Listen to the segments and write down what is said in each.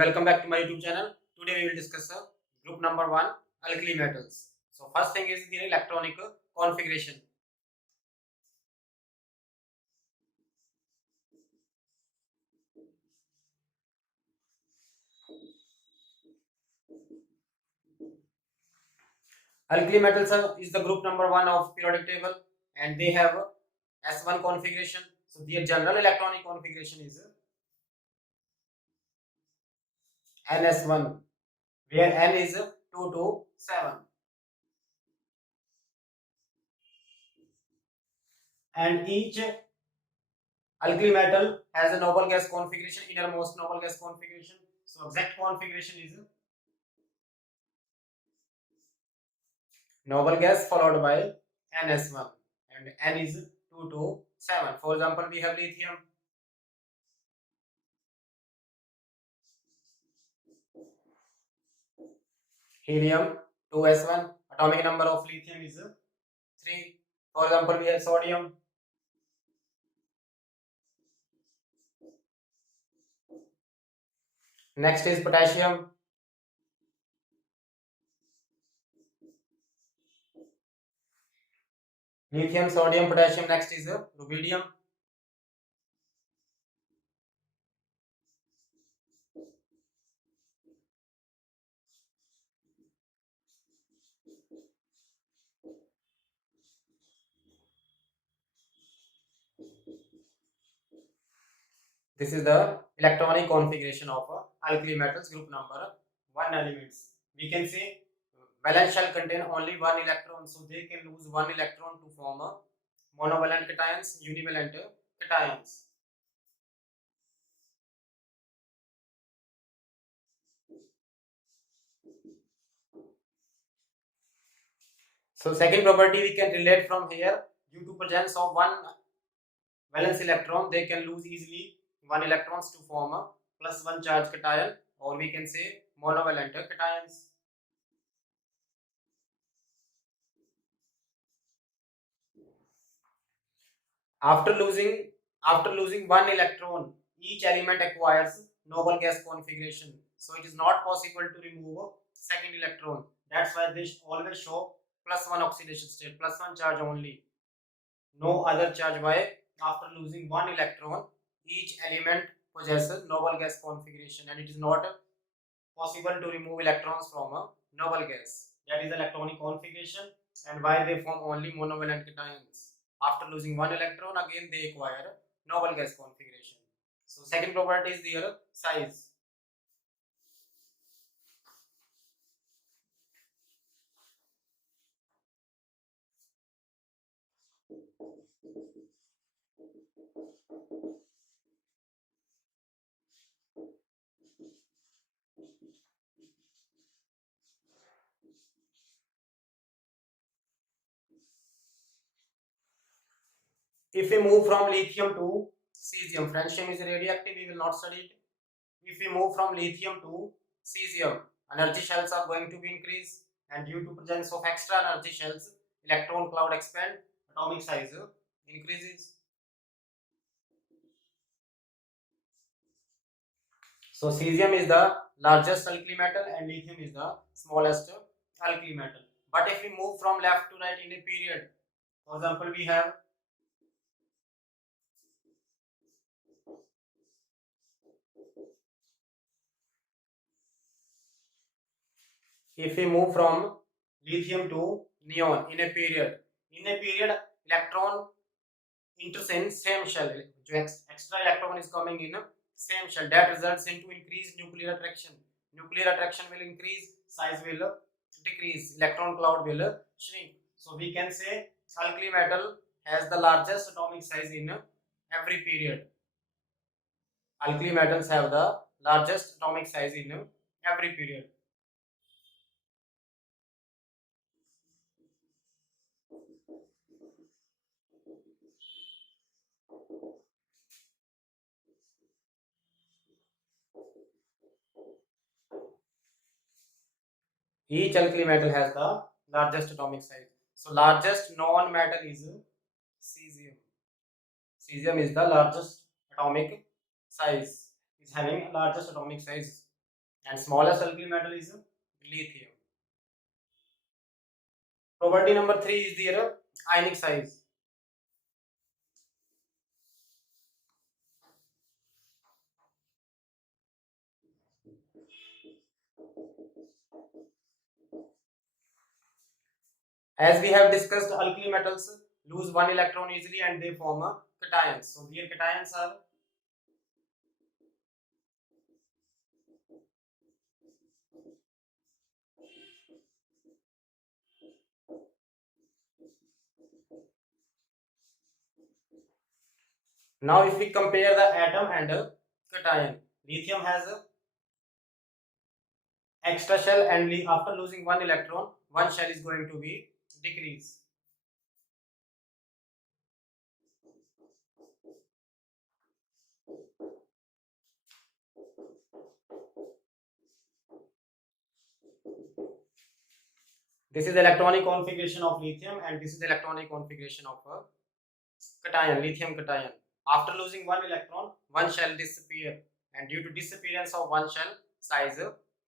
welcome back to my YouTube channel. Today we will discuss group number 1, alkali metals. So first thing is the electronic configuration. Alkali metals is the group number 1 of periodic table and they have S1 configuration. So their general electronic configuration is NS1 where N is 2 to 7. And each alkali metal has a noble gas configuration, innermost noble gas configuration. So exact configuration is noble gas followed by NS1 and N is 2 to 7. For example, we have lithium. Helium 2s1, atomic number of lithium is 3. For example, we have sodium. Next is potassium. Lithium, sodium, potassium. Next is rubidium. This is the electronic configuration of alkali metals group number 1 elements. We can say valence shell contain only one electron, so they can lose one electron to form a monovalent cations, univalent cations. So second property we can relate from here. Due to presence of one valence electron, they can lose easily one electrons to form a plus one charge cation, or we can say monovalent cations. After losing one electron, each element acquires noble gas configuration. So it is not possible to remove second electron. That's why they always show plus one oxidation state, plus one charge only. No other charge. Why? After losing one electron, each element possesses noble gas configuration, and it is not possible to remove electrons from a noble gas. That is electronic configuration, and why they form only monovalent cations. After losing one electron, again they acquire noble gas configuration. So second property is their size. If we move from lithium to cesium, francium is radioactive, we will not study it. If we move from lithium to cesium, energy shells are going to be increased, and due to presence of extra energy shells, electron cloud expand, atomic size increases. So cesium is the largest alkali metal and lithium is the smallest alkali metal. But if we move from left to right in a period, for example, we have if we move from lithium to neon in a period, electron enters in same shell. Extra electron is coming in same shell. That results into increased nuclear attraction. Nuclear attraction will increase, size will decrease, electron cloud will shrink. So we can say alkali metal has the largest atomic size in every period. Alkali metals have the largest atomic size in every period. Each alkali metal has the largest atomic size. So largest non-metal is cesium. Cesium is the largest atomic size. Is having largest atomic size. and smallest alkali metal is lithium. Property number 3 is their ionic size. As we have discussed, alkali metals lose one electron easily and they form a cations. So their cations are now if we compare the atom and a cation, lithium has a extra shell and after losing one electron, one shell is going to be decrease. This is the electronic configuration of lithium and this is the electronic configuration of a cation, lithium cation. After losing one electron, one shell disappear and due to disappearance of one shell, size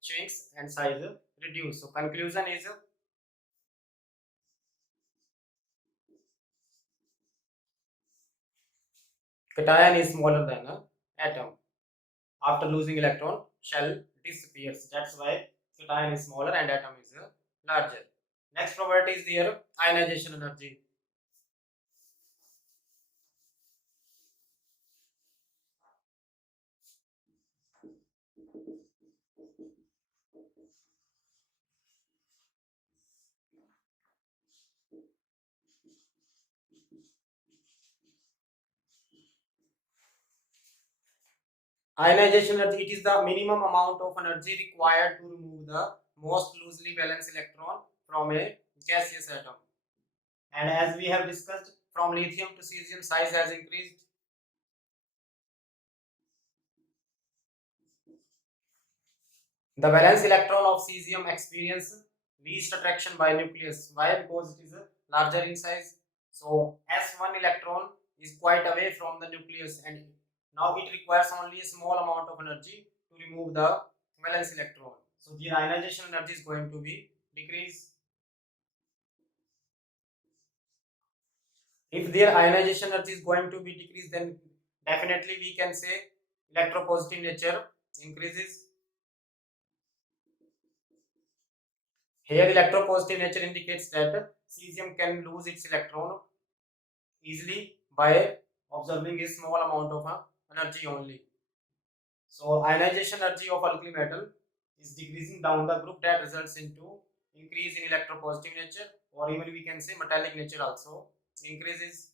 shrinks and size reduce. So conclusion is cation is smaller than an atom. After losing electron, shell disappears. That's why cation is smaller and atom is larger. Next property is their ionization energy. Ionization energy, it is the minimum amount of energy required to remove the most loosely balanced electron from a gaseous atom. And as we have discussed, from lithium to cesium size has increased. The valence electron of cesium experience least attraction by nucleus. Why? Because it is larger in size. So S1 electron is quite away from the nucleus and now it requires only a small amount of energy to remove the valence electron. So the ionization energy is going to be decrease. If their ionization energy is going to be decreased, then definitely we can say electropositive nature increases. Here electropositive nature indicates that cesium can lose its electron easily by observing a small amount of energy only. So ionization energy of alkali metal is decreasing down the group that results into increase in electropositive nature, or even we can say metallic nature also increases.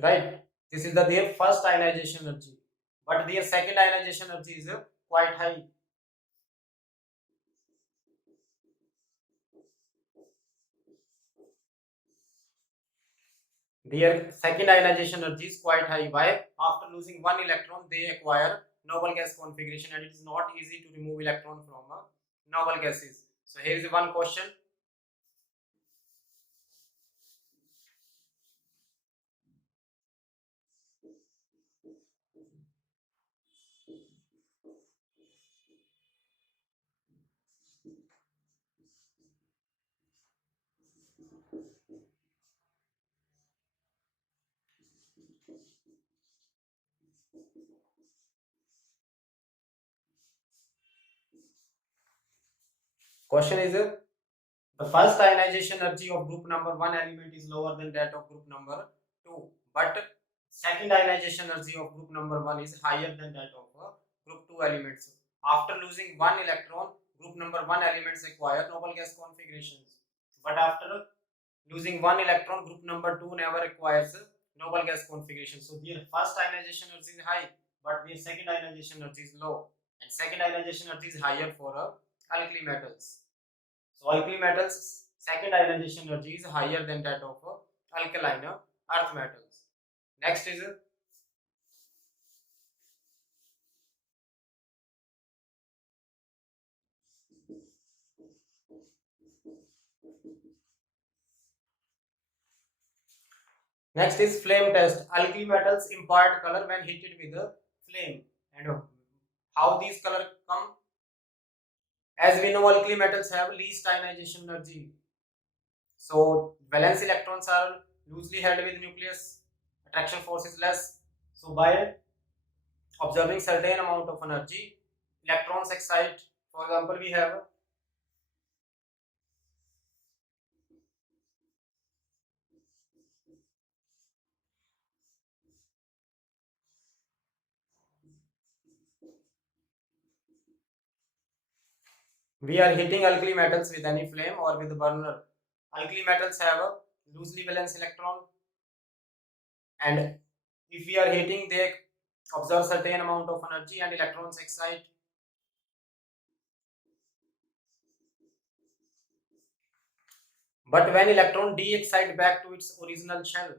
Right, this is their first ionization energy, but their second ionization energy is quite high. Their second ionization energy is quite high. Why? After losing one electron, they acquire noble gas configuration, and it is not easy to remove electron from noble gases. So here is one question. Question is the first ionization energy of group number 1 element is lower than that of group number 2, but second ionization energy of group number 1 is higher than that of group 2 elements. After losing one electron, group number 1 elements acquire noble gas configurations, but after losing one electron, group number 2 never acquires noble gas configuration. So their first ionization energy is high, but their second ionization energy is low, and second ionization energy is higher for alkali metals. So alkali metals second ionization energy is higher than that of alkaline earth metals. Next is Next is flame test. Alkali metals impart color when heated with a flame. And how these color come? As we know, alkali metals have least ionization energy. So valence electrons are loosely held with nucleus. Attraction force is less. So by observing certain amount of energy, electrons excite. For example, we are heating alkali metals with any flame or with a burner. Alkali metals have a loosely valence electron, and if we are heating, they observe certain amount of energy and electrons excite. But when electron de-excite back to its original shell,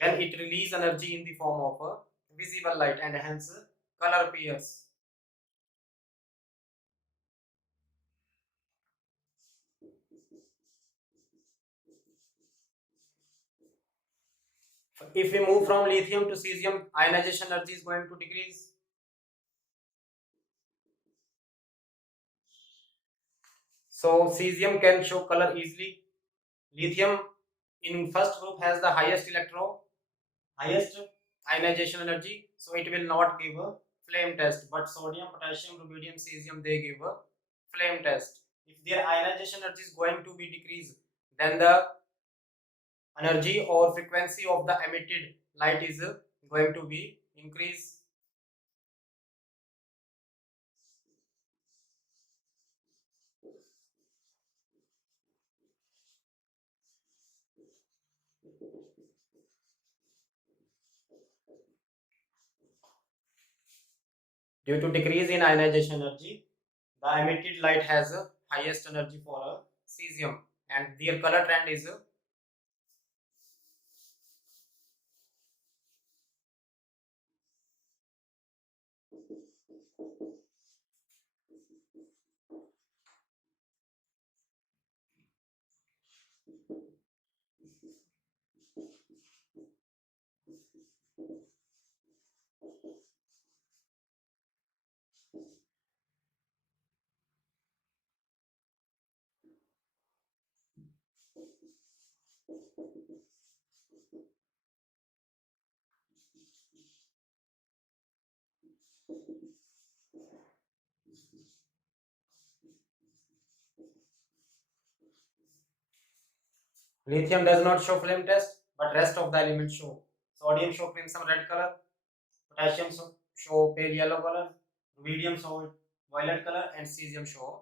then it release energy in the form of a visible light, and hence color appears. If we move from lithium to cesium, ionization energy is going to decrease. So cesium can show color easily. Lithium in first group has the highest ionization energy, so it will not give a flame test. But sodium, potassium, rubidium, cesium, they give a flame test. If their ionization energy is going to be decreased, then the energy or frequency of the emitted light is going to be increased. Due to decrease in ionization energy, the emitted light has a highest energy for a cesium, and their color trend is lithium does not show flame test, but rest of the elements show. Sodium show crimson red color, potassium show pale yellow color, rubidium show violet color, and cesium show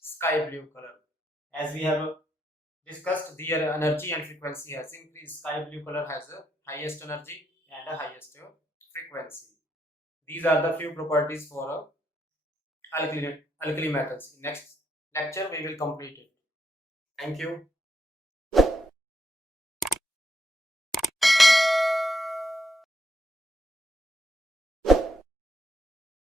sky blue color. As we have discussed, their energy and frequency has increased. Sky blue color has the highest energy and a highest frequency. These are the few properties for alkali metals. In next lecture, we will complete it. Thank you.